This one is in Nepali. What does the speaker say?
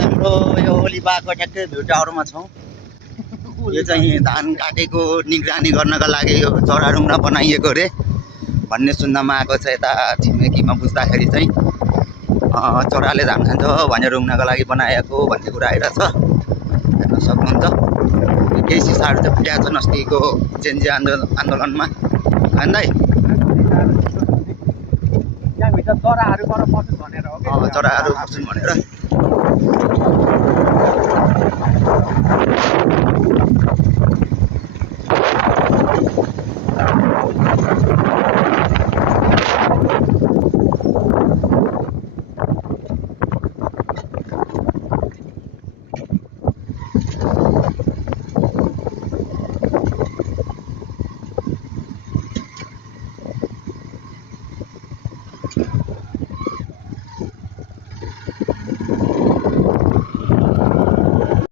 हाम्रो यो ओलीबाको ठ्याक्कै भ्यू टावरमा छौँ। यो चाहिँ धान काटेको निगरानी गर्नका लागि यो चरारुङ्गा बनाइएको रे भन्ने सुन्नमा आएको छ। यता छिमेकीमा बुझ्दाखेरि चाहिँ चराले धान खान्छ भनेर रुङ्नको लागि बनाएको भन्ने कुरा आइरहेको छ। हेर्न सक्नुहुन्छ केही सिसाहरू चाहिँ फुट्याएको छन् अस्तिको जेन्जी आन्दोलनमा होइन दाइ? त्यहाँभित्र चराहरू पर पस्छन् भनेर हो कि चराहरू पस्छन् भनेर।